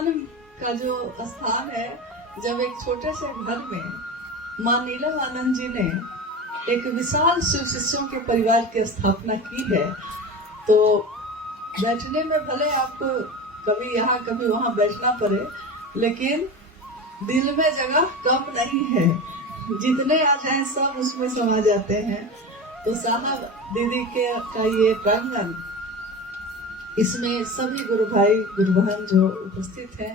वृंदावन का जो स्थान है, जब एक छोटे से घर में माँ नीलमानंद जी ने एक विशाल शिव शिष्यों के परिवार की स्थापना की है, तो बैठने में भले आपको कभी यहाँ कभी वहाँ बैठना पड़े, लेकिन दिल में जगह कम नहीं है। जितने आ जाए सब उसमें समा जाते हैं। तो साहब दीदी के का ये प्रांगण, इसमें सभी गुरु भाई गुरु बहन जो उपस्थित हैं,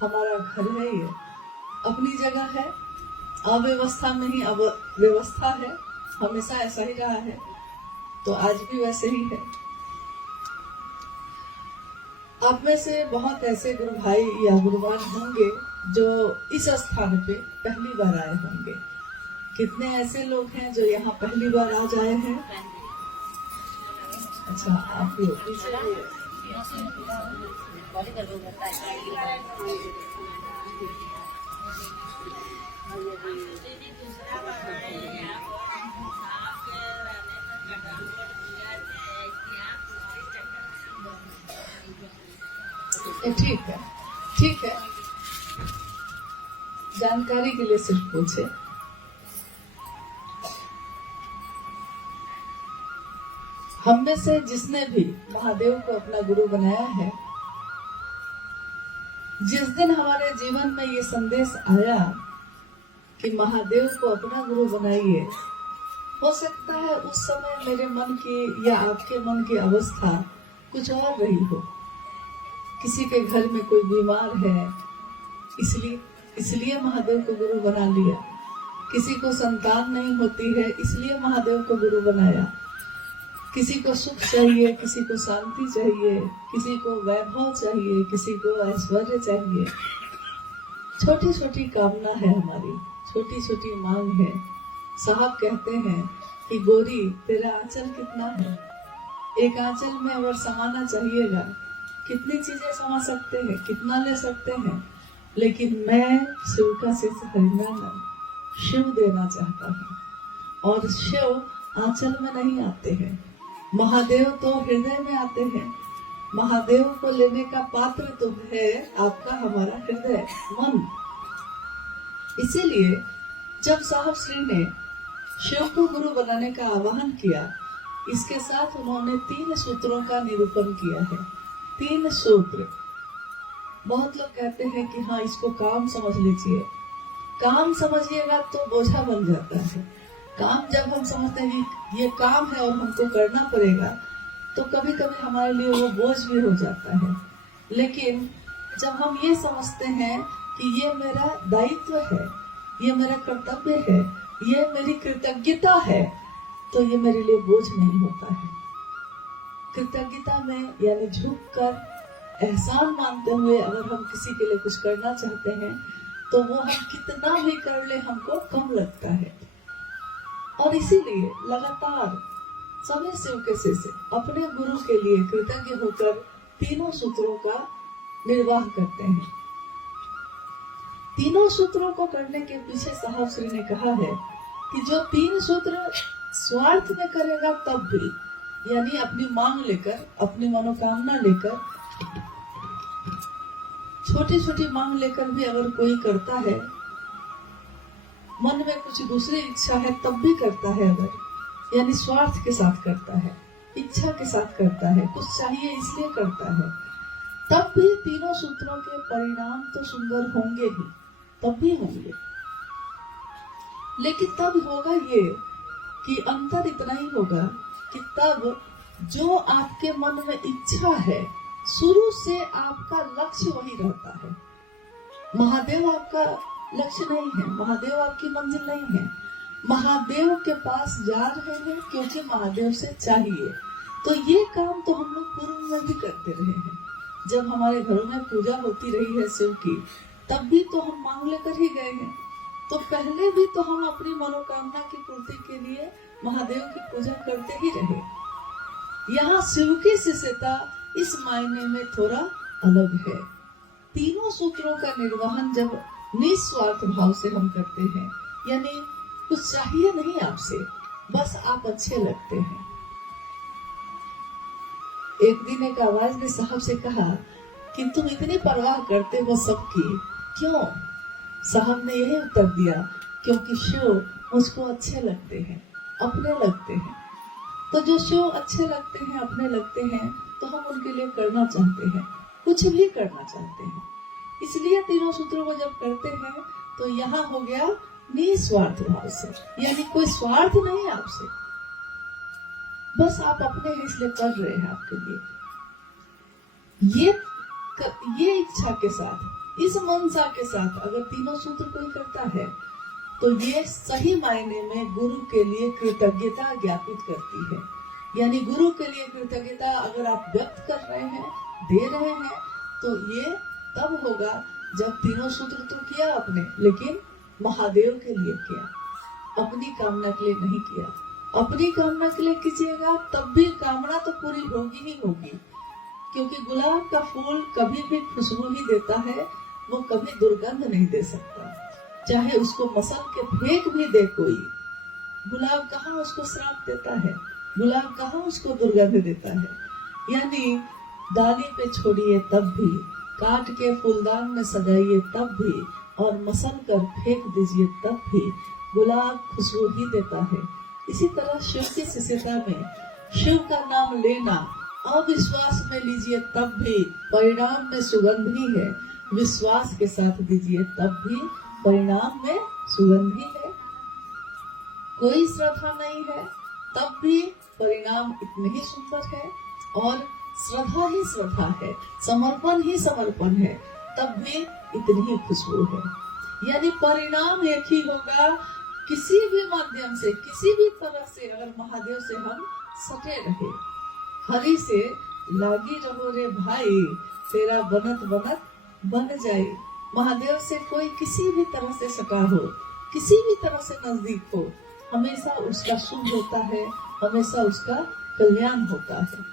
हमारा घर है, ये अपनी जगह है। अव्यवस्था में ही अब व्यवस्था है, हमेशा ऐसा ही रहा है, तो आज भी वैसे ही है। आप में से बहुत ऐसे गुरु भाई या गुरुवान होंगे जो इस स्थान पे पहली बार आए होंगे। कितने ऐसे लोग हैं जो यहाँ पहली बार आ जाए हैं? अच्छा, आप लोग ठीक है, ठीक है, जानकारी के लिए सिर्फ पूछे। हम में से जिसने भी महादेव को अपना गुरु बनाया है, जिस दिन हमारे जीवन में ये संदेश आया कि महादेव को अपना गुरु बनाइए, हो सकता है उस समय मेरे मन की या आपके मन की अवस्था कुछ और रही हो। किसी के घर में कोई बीमार है, इसलिए महादेव को गुरु बना लिया। किसी को संतान नहीं होती है, इसलिए महादेव को गुरु बनाया। किसी को सुख चाहिए, किसी को शांति चाहिए, किसी को वैभव चाहिए, किसी को ऐश्वर्य चाहिए। छोटी छोटी कामना है हमारी, छोटी छोटी मांग है। साहब कहते हैं कि गोरी तेरा आंचल कितना है, एक आंचल में अगर समाना चाहिएगा, कितनी चीजें समा सकते हैं, कितना ले सकते हैं, लेकिन मैं शिव का शिष्य हरिनारायण शिव देना चाहता हूँ। और शिव आंचल में नहीं आते हैं, महादेव तो हृदय में आते हैं। महादेव को लेने का पात्र तो है आपका हमारा हृदय, मन। इसीलिए जब साहब श्री ने शिव को गुरु बनाने का आह्वान किया, इसके साथ उन्होंने 3 सूत्रों का निरूपण किया है। 3 सूत्र। बहुत लोग कहते हैं कि हाँ इसको काम समझ लीजिए। काम समझिएगा तो बोझा बन जाता है। काम जब हम समझते हैं कि ये काम है और हमको करना पड़ेगा, तो कभी कभी हमारे लिए वो बोझ भी हो जाता है। लेकिन जब हम ये समझते हैं कि ये मेरा दायित्व है, ये मेरा कर्तव्य है, ये मेरी कृतज्ञता है, तो ये मेरे लिए बोझ नहीं होता है। कृतज्ञता में यानी झुककर एहसान मानते हुए अगर हम किसी के लिए कुछ करना चाहते हैं, तो वो हम कितना भी कर ले हमको कम लगता है। और इसीलिए लगातार सभी शिव के शिष्य अपने गुरु के लिए कृतज्ञ होकर 3 सूत्रों का निर्वाह करते हैं। 3 सूत्रों को करने के पीछे साहब श्री ने कहा है कि जो 3 सूत्र स्वार्थ में करेगा तब भी, यानी अपनी मांग लेकर, अपनी मनोकामना लेकर, छोटी छोटी मांग लेकर भी अगर कोई करता है, मन में कुछ दूसरी इच्छा है तब भी करता है, अगर यानी स्वार्थ के साथ करता है, इच्छा के साथ करता है, कुछ चाहिए इसलिए करता है, तब भी 3 सूत्रों के परिणाम तो सुंदर होंगे ही, तब भी होंगे। लेकिन तब होगा ये कि अंतर इतना ही होगा कि तब जो आपके मन में इच्छा है, शुरू से आपका लक्ष्य वही रहता है। महादेव आपका लक्ष्य नहीं है, महादेव आपकी मंजिल नहीं है। महादेव के पास जा रहे हैं क्योंकि महादेव से चाहिए। तो ये काम तो हम लोग पूर्व में भी करते रहे हैं। जब हमारे घरों में पूजा होती रही है शिव की, तब भी तो हम मांग लेकर ही गए हैं। तो पहले भी तो हम अपनी मनोकामना की पूर्ति के लिए महादेव की पूजा करते ही रहे। यहाँ शिव की शिष्यता इस मायने में थोड़ा अलग है। 3 सूत्रों का निर्वहन जब निस्वार्थ भाव से हम करते हैं, यानी कुछ चाहिए नहीं आपसे, बस आप अच्छे लगते हैं। एक दिन एक आवाज ने साहब से कहा कि कि तुम इतनी परवाह करते हो सबकी, क्यों? साहब ने यही उत्तर दिया, क्योंकि शिव मुझको अच्छे लगते हैं, अपने लगते हैं। तो जो शिव अच्छे लगते हैं, अपने लगते हैं, तो हम उनके लिए करना चाहते हैं, कुछ भी करना चाहते हैं। इसलिए तीनों सूत्रों को जब करते हैं तो यहाँ हो गया निस्वार्थ भाव से, यानी कोई स्वार्थ नहीं है आपसे, बस आप अपने हैं इसलिए कर रहे हैं आपके लिए। ये इच्छा के साथ, इस मनसा के साथ अगर तीनों सूत्र कोई करता है तो ये सही मायने में गुरु के लिए कृतज्ञता ज्ञापित करती है। यानी गुरु के लिए कृतज्ञता अगर आप व्यक्त कर रहे हैं, दे रहे हैं, तो ये तब होगा जब तीनों सूत्र तो किया आपने, लेकिन महादेव के लिए किया, अपनी कामना के लिए नहीं किया। अपनी कामना के लिए कीजिएगा तब भी कामना तो पूरी होगी ही होगी, क्योंकि गुलाब का फूल कभी भी खुशबू ही देता है, वो कभी दुर्गंध नहीं दे सकता। चाहे उसको मसल के फेंक भी दे कोई, गुलाब कहाँ उसको श्राप देता है, गुलाब कहाँ उसको दुर्गंध देता है। यानी डाली पे छोड़िए तब भी, काट के फूलदान में सजाइए तब भी, और मसल कर फेंक दीजिए तब भी गुलाब खुशबू ही देता है। इसी तरह शिव की शिष्यता में शिव का नाम लेना अविश्वास में लीजिए तब भी परिणाम में सुगंध ही है, विश्वास के साथ दीजिए तब भी परिणाम में सुगंध ही है। कोई श्रद्धा नहीं है तब भी परिणाम इतने ही सुंदर है, और श्रद्धा ही श्रद्धा है, समर्पण ही समर्पण है, तब भी इतनी ही खुशबू है। यानी परिणाम एक ही होगा। किसी भी माध्यम से, किसी भी तरह से अगर महादेव से हम सटे रहे, हरि से लागी रहो रे भाई, तेरा बनत बनत बन जाए। महादेव से कोई किसी भी तरह से सटा हो, किसी भी तरह से नजदीक हो, हमेशा उसका शुभ होता है, हमेशा उसका कल्याण होता है।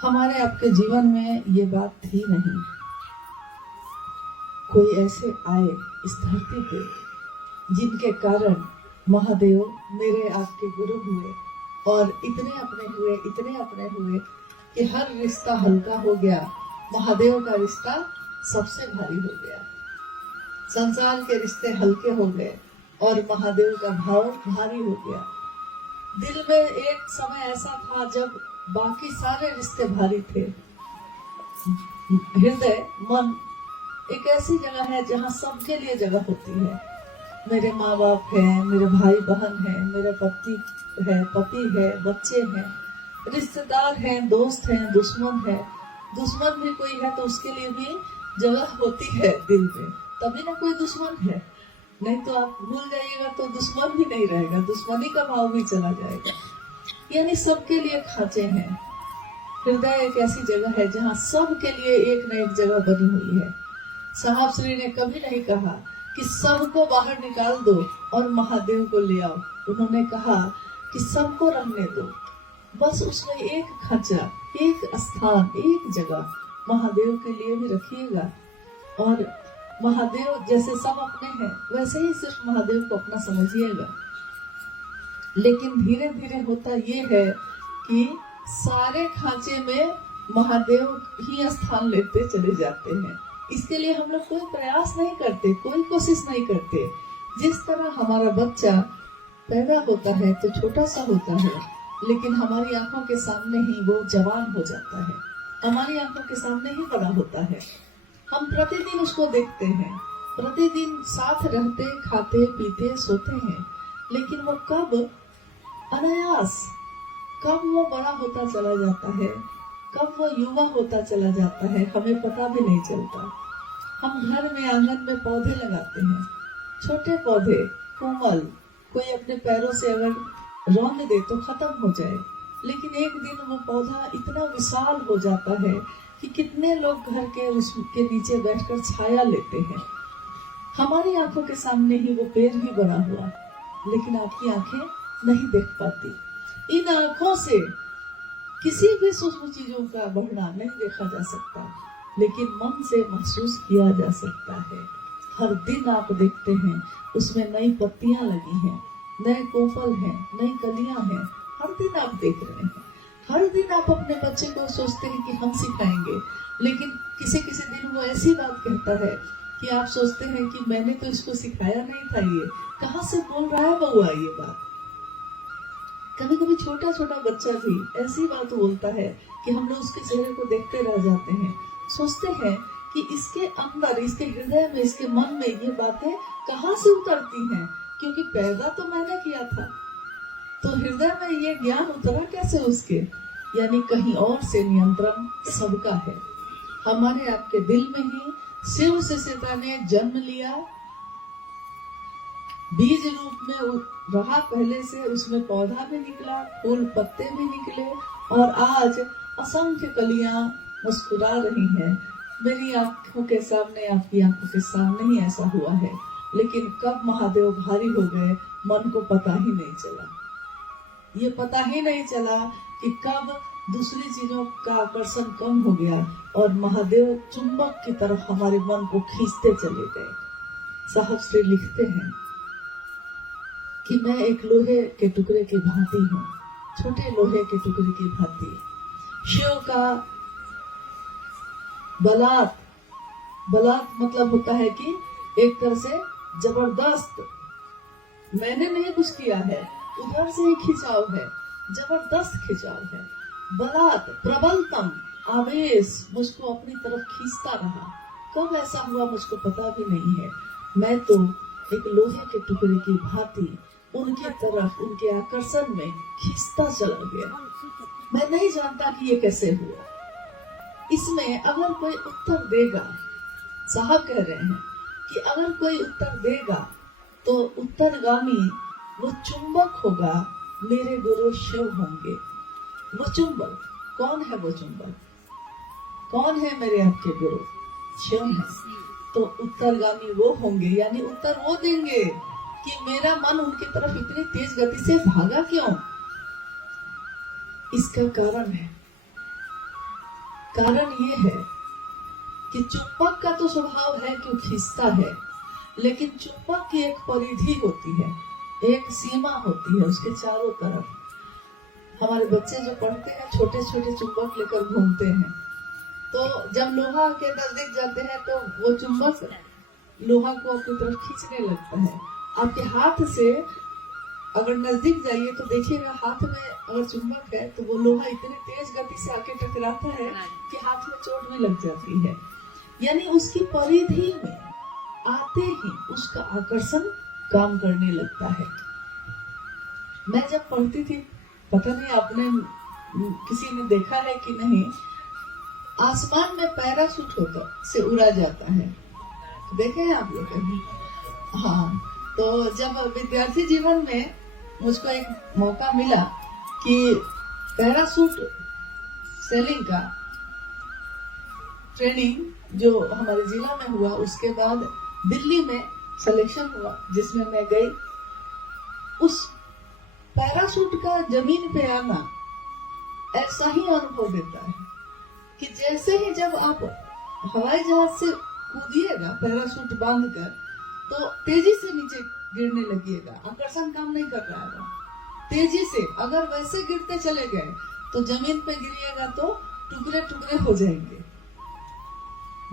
हमारे आपके जीवन में ये बात थी नहीं। कोई ऐसे आए इस धरती पे जिनके कारण महादेव मेरे आपके गुरु हुए, और इतने अपने हुए कि हर रिश्ता हल्का हो गया। महादेव का रिश्ता सबसे भारी हो गया, संसार के रिश्ते हल्के हो गए और महादेव का भाव भारी हो गया। दिल में एक समय ऐसा था जब बाकी सारे रिश्ते भारी थे। हृदय, मन एक ऐसी जगह है जहाँ सबके लिए जगह होती है। मेरे माँ बाप हैं, मेरे भाई बहन हैं, मेरे पति है, बच्चे हैं, रिश्तेदार हैं, दोस्त हैं, दुश्मन है। दुश्मन भी कोई है तो उसके लिए भी जगह होती है दिल में, तभी ना कोई दुश्मन है। नहीं तो आप भूल जाइएगा तो दुश्मन भी नहीं रहेगा, दुश्मनी का भाव भी चला जाएगा। यानी सबके लिए खांचे हैं। हृदय एक ऐसी जगह है जहाँ सबके लिए एक न एक जगह बनी हुई है। साहब श्री ने कभी नहीं कहा कि सबको बाहर निकाल दो और महादेव को ले आओ। उन्होंने कहा कि सबको रहने दो, बस उसमें एक खांचा, एक स्थान, एक जगह महादेव के लिए भी रखिएगा। और महादेव जैसे सब अपने हैं, वैसे ही सिर्फ महादेव को अपना समझिएगा। लेकिन धीरे धीरे होता ये है कि सारे खांचे में महादेव ही स्थान लेते चले जाते हैं। इसके लिए हम लोग कोई प्रयास नहीं करते, कोई कोशिश नहीं करते। जिस तरह हमारा बच्चा पैदा होता है तो छोटा सा होता है, लेकिन हमारी आंखों के सामने ही वो जवान हो जाता है, हमारी आंखों के सामने ही बड़ा होता है। हम प्रतिदिन उसको देखते हैं, प्रतिदिन साथ रहते, खाते, पीते, सोते हैं, लेकिन वो कब अनायास, कब वो बड़ा होता चला जाता है, कब वो युवा होता चला जाता है, हमें पता भी नहीं चलता। हम घर में, आंगन में पौधे लगाते हैं, छोटे पौधे, कोमल, कोई अपने पैरों से अगर रौंद दे तो खत्म हो जाए, लेकिन एक दिन वो पौधा इतना विशाल हो जाता है कि कितने लोग घर के उसके नीचे बैठकर छाया लेते हैं। हमारी आंखों के सामने ही वो पेड़ भी बड़ा हुआ, लेकिन आपकी आंखें नहीं देख पाती। इन आंखों से किसी भी सूक्ष्म चीजों का बढ़ना नहीं देखा जा सकता, लेकिन मन से महसूस किया जा सकता है। हर दिन आप देखते हैं उसमें नई पत्तियां लगी हैं, नए कोफल हैं, नई कलियां हैं, हर दिन आप देख रहे हैं। हर दिन आप अपने बच्चे को सोचते हैं कि हम सिखाएंगे, लेकिन किसी किसी दिन वो ऐसी बात कहता है कि आप सोचते हैं कि मैंने तो इसको सिखाया नहीं था, ये कहाँ से बोल रहा है बउआ ये बात। कभी कभी छोटा छोटा बच्चा भी ऐसी बात बोलता है कि हम लोग उसके चेहरे को देखते रह जाते हैं, सोचते हैं कि इसके अंदर, इसके हृदय में, इसके मन में ये बातें कहाँ से उतरती हैं, क्योंकि पैदा तो मैंने किया था, तो हृदय में ये ज्ञान उतरा कैसे उसके। यानी कहीं और से नियंत्रण सबका है। हमारे आपके दिल में ही शिव से सीता ने जन्म लिया, बीज रूप में रहा पहले से, उसमें पौधा भी निकला, फूल पत्ते भी निकले, और आज असंख्य कलियां मुस्कुरा रही हैं। मेरी आंखों के सामने, आपकी आंखों के सामने ही ऐसा हुआ है, लेकिन कब महादेव भारी हो गए मन को पता ही नहीं चला। ये पता ही नहीं चला कि कब दूसरी चीजों का आकर्षण कम हो गया और महादेव चुंबक की तरफ हमारे मन को खींचते चले गए। साहब श्री लिखते हैं कि मैं एक लोहे के टुकड़े की भांति हूँ, छोटे लोहे के टुकड़े की भांति। शिव का बलात्, बलात् मतलब होता है कि एक तरह से जबरदस्त, मैंने नहीं कुछ किया है, उधर से ही खिंचाव है, जबरदस्त खिंचाव है। बलात् प्रबलतम आवेश मुझको अपनी तरफ खींचता रहा। कब ऐसा हुआ मुझको पता भी नहीं है। मैं तो एक लोहे के टुकड़े की भांति उनके तरफ, उनके आकर्षण में खींचता चला गया। मैं नहीं जानता कि ये कैसे हुआ। इसमें अगर कोई उत्तर देगा, साहब कह रहे हैं कि अगर कोई उत्तर देगा तो उत्तरगामी वो चुंबक होगा, मेरे गुरु शिव होंगे। वो चुंबक कौन है? वो चुंबक कौन है? मेरे आपके गुरु शिव है। तो उत्तरगामी वो होंगे, यानी उत्तर वो देंगे कि मेरा मन उनकी तरफ इतनी तेज गति से भागा क्यों। इसका कारण है, कारण ये है कि चुंबक का तो स्वभाव है कि खींचता है, लेकिन चुंबक की एक परिधि होती है, एक सीमा होती है उसके चारों तरफ। हमारे बच्चे जो पढ़ते हैं छोटे छोटे चुंबक लेकर घूमते हैं, तो जब लोहा के नजदीक जाते हैं तो वो चुंबक लोहा को अपनी तरफ खींचने लगता है। आपके हाथ से अगर नजदीक जाइए तो देखिएगा, हाथ में अगर चुंबक है तो वो लोहा इतनी तेज गति से आके टकराता है कि हाथ में चोट भी लग जाती है। यानी उसकी परिधि में आते ही उसका आकर्षण काम करने लगता है। मैं जब पढ़ती थी, पता नहीं आपने किसी ने देखा है कि नहीं, आसमान में पैराशूट होता से उड़ा जाता है, देखे हैं आप लोग कभी? हाँ, तो जब विद्यार्थी जीवन में मुझको एक मौका मिला कि पैराशूट सेलिंग का ट्रेनिंग जो हमारे जिला में हुआ, उसके बाद दिल्ली में सिलेक्शन हुआ जिसमें मैं गई। उस पैराशूट का जमीन पे आना ऐसा ही अनुभव देता है कि जैसे ही जब आप हवाई जहाज से कूदिएगा पैराशूट बांधकर, तो तेजी से नीचे गिरने लगिएगा, आकर्षण काम नहीं कर रहा है तेजी से। अगर वैसे गिरते चले गए तो जमीन पे गिरिएगा तो टुकड़े टुकड़े हो जाएंगे।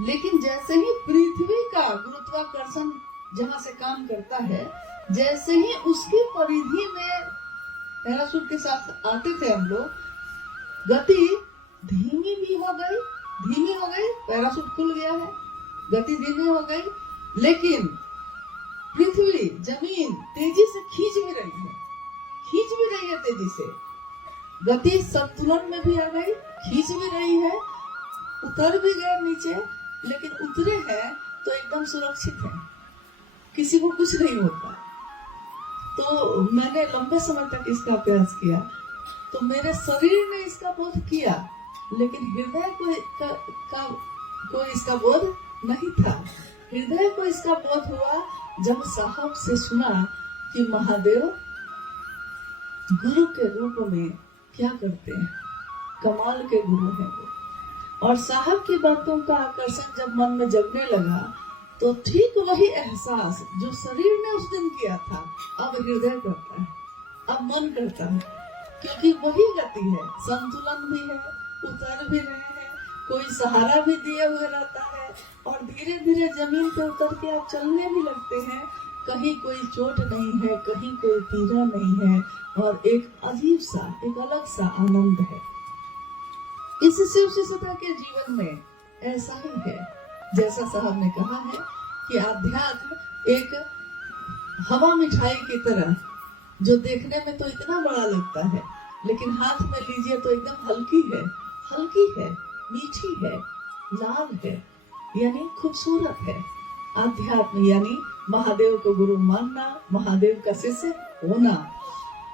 लेकिन जैसे ही पृथ्वी का गुरुत्वाकर्षण जहां से काम करता है, जैसे ही उसकी परिधि में पैराशूट के साथ आते थे हम लोग, गति धीमी भी हो गई, पैराशूट खुल गया है, गति धीमी हो गई, लेकिन पृथ्वी जमीन तेजी से खींच भी रही है तेजी से। गति संतुलन में भी आ गई, खींच भी रही है, उतर भी गए नीचे, लेकिन उतरे हैं तो एकदम सुरक्षित है, किसी को कुछ नहीं होता। तो मैंने लंबे समय तक इसका अभ्यास किया, तो मेरे शरीर ने इसका बोध किया, लेकिन हृदय को इसका बोध नहीं था। हृदय को इसका बोध हुआ जब साहब से सुना कि महादेव गुरु के रूप में क्या करते हैं, कमाल के गुरु हैं वो। और साहब की बातों का आकर्षण जब मन में जगने लगा, तो ठीक वही एहसास जो शरीर ने उस दिन किया था अब हृदय करता है, अब मन करता है। क्योंकि वही गति है, संतुलन भी है, उतर भी रहे हैं, कोई सहारा भी दिए हुए रहता है और धीरे धीरे जमीन पे उतर के आप चलने भी लगते हैं। कहीं कोई चोट नहीं है, कहीं कोई पीड़ा नहीं है और एक अजीब सा, एक अलग सा आनंद है। इस शिव शिष्यता के जीवन में ऐसा ही है, जैसा साहब ने कहा है कि आध्यात्म एक हवा मिठाई की तरह, जो देखने में तो इतना बड़ा लगता है लेकिन हाथ में लीजिए तो एकदम हल्की है, मीठी है, लाल है, यानी खूबसूरत है। आध्यात्म यानी महादेव को गुरु मानना, महादेव का शिष्य होना।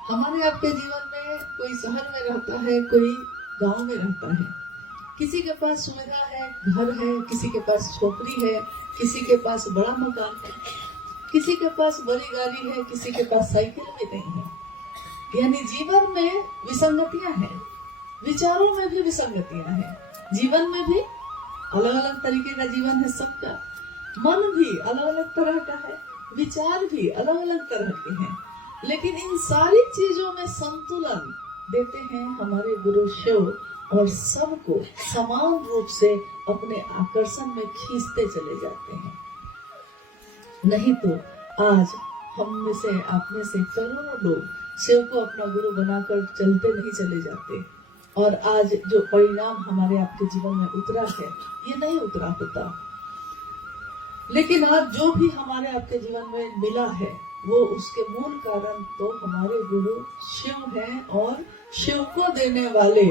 हमारे आपके जीवन में कोई शहर में रहता है, कोई गांव में रहता है, किसी के पास सुविधा है, घर है, किसी के पास छोकरी है, किसी के पास बड़ा मकान है, किसी के पास बड़ी गाड़ी है, किसी के पास साइकिल भी नहीं है। यानी जीवन में विसंगतियां हैं, विचारों में भी विसंगतियां हैं, जीवन में भी अलग अलग तरीके का जीवन है सबका, मन भी अलग अलग तरह का है, विचार भी अलग अलग तरह के हैं, लेकिन इन सारी चीजों में संतुलन देते हैं हमारे गुरु शिव और सबको समान रूप से अपने आकर्षण में खींचते चले जाते हैं। नहीं तो आज हम में से, आप में से करोड़ों लोग शिव को अपना गुरु बनाकर चलते नहीं चले जाते और आज जो परिणाम हमारे आपके जीवन में उतरा है, ये नहीं उतरा होता। लेकिन आज जो भी हमारे आपके जीवन में मिला है, वो उसके मूल कारण तो हमारे गुरु शिव हैं और शिव को देने वाले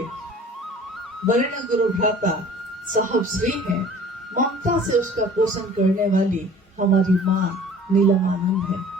वर्ण गुरु भ्राता साहब श्री हैं। ममता से उसका पोषण करने वाली हमारी माँ नीलमानंद है।